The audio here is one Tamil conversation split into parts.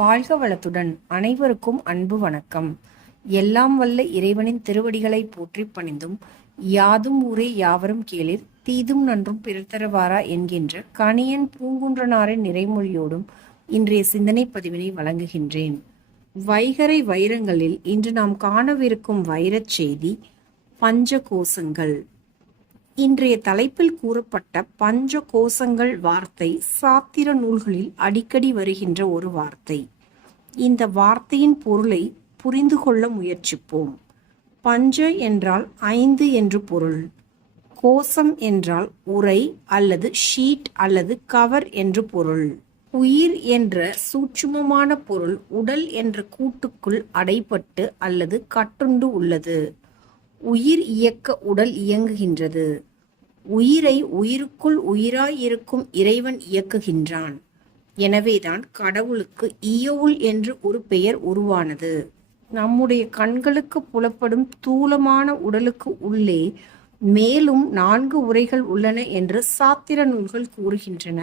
வாழ்க வளத்துடன் அனைவருக்கும் அன்பு வணக்கம். எல்லாம் வல்ல இறைவனின் திருவடிகளை போற்றி பணிந்தும் யாதும் ஊரே யாவரும் கேளிர் தீதும் நன்றும் பிறர்த்தரவாரா என்கின்ற கணியன் பூங்குன்றனாரின் நிறைமொழியோடும் இன்றைய சிந்தனை பதிவினை வழங்குகின்றேன். வைகறை வைரங்களில் இன்று நாம் காணவிருக்கும் வைரச் செய்தி பஞ்சகோசங்கள். இன்றைய தலைப்பில் கூறப்பட்ட பஞ்ச கோசங்கள் வார்த்தை சாத்திர நூல்களில் அடிக்கடி வருகின்ற ஒரு வார்த்தை. இந்த வார்த்தையின் பொருளை புரிந்து கொள்ள முயற்சிப்போம். பஞ்ச என்றால் 5 என்று பொருள். கோசம் என்றால் உரை அல்லது ஷீட் அல்லது கவர் என்று பொருள். உயிர் என்ற சூட்சுமமான பொருள் உடல் என்ற கூட்டுக்குள் அடைபட்டு அல்லது கட்டுண்டு உள்ளது. உயிர் இயக்க உடல் இயங்குகின்றது. உயிரை உயிருக்குள் உயிராய் இருக்கும் இறைவன் இயக்குகின்றான். எனவேதான் கடவுளுக்கு இயவுள் என்று ஒரு பெயர் உருவானது. நம்முடைய கண்களுக்கு புலப்படும் தூலமான உடலுக்கு உள்ளே மேலும் 4 உரைகள் உள்ளன என்று சாத்திர நூல்கள் கூறுகின்றன.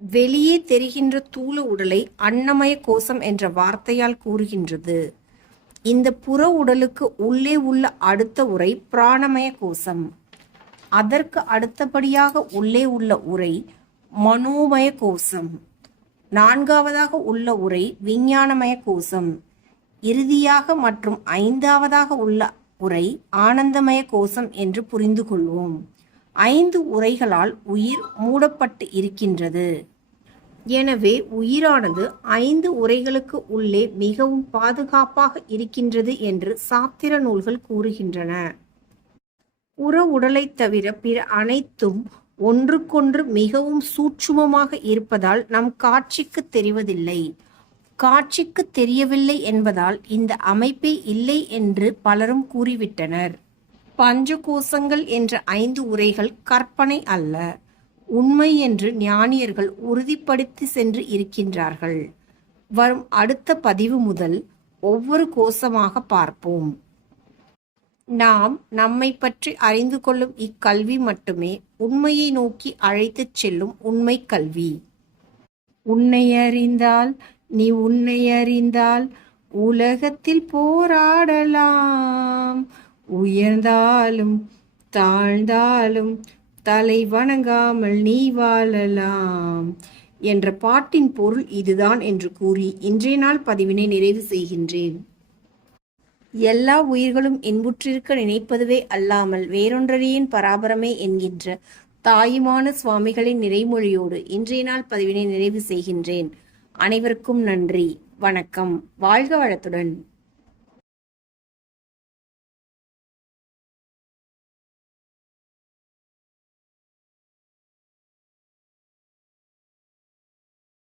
வெளியே தெரிகின்ற தூல உடலை அன்னமய கோசம் என்ற வார்த்தையால் கூறுகின்றது. இந்த புற உடலுக்கு உள்ளே உள்ள அடுத்த உரை பிராணமய கோசம். அதற்கு அடுத்தபடியாக உள்ளே உள்ள உரை மனோமய கோசம். 4ஆவதாக உள்ள உரை விஞ்ஞானமய கோசம். இறுதியாக மற்றும் 5ஆவதாக உள்ள உரை ஆனந்தமய கோசம் என்று புரிந்து கொள்வோம். 5 உரைகளால் உயிர் மூடப்பட்டு இருக்கின்றது. எனவே உயிரானது 5 உரைகளுக்கு உள்ளே மிகவும் பாதுகாப்பாக இருக்கின்றது என்று சாத்திர நூல்கள் கூறுகின்றன. புற உடலை தவிர பிற அனைத்தும் ஒன்றுக்கொன்று மிகவும் சூட்சுமமாக இருப்பதால் நம் காட்சிக்கு தெரிவதில்லை. காட்சிக்கு தெரியவில்லை என்பதால் இந்த அமைப்பே இல்லை என்று பலரும் கூறிவிட்டனர். பஞ்சகோசங்கள் என்ற 5 உரைகள் கற்பனை அல்ல, உண்மை என்று ஞானியர்கள் உறுதிப்படுத்தி சென்று இருக்கின்றார்கள். வரும் அடுத்த பதிவு முதல் ஒவ்வொரு கோசமாக பார்ப்போம். நாம் நம்மை பற்றி அறிந்து கொள்ளும் இக்கல்வி மட்டுமே உண்மையை நோக்கி அழைத்துச் செல்லும் உண்மை கல்வி. உன்னை அறிந்தால் நீ உன்னை அறிந்தால் உலகத்தில் போராடலாம், உயர்ந்தாலும் தாழ்ந்தாலும் தலை வணங்காமல் நீ வாழலாம் என்ற பாட்டின் பொருள் இதுதான் என்று கூறி இன்றைய நாள் பதிவினை நிறைவு செய்கின்றேன். எல்லா உயிர்களும் இன்புற்றிருக்க நினைப்பதுவே அல்லாமல் வேறொன்றறியேன் பராபரமே என்கின்ற தாயுமான சுவாமிகளின் நிறைமொழியோடு இன்றைய நாள் பதிவினை நிறைவு செய்கின்றேன். அனைவருக்கும் நன்றி, வணக்கம். வாழ்க வளத்துடன்.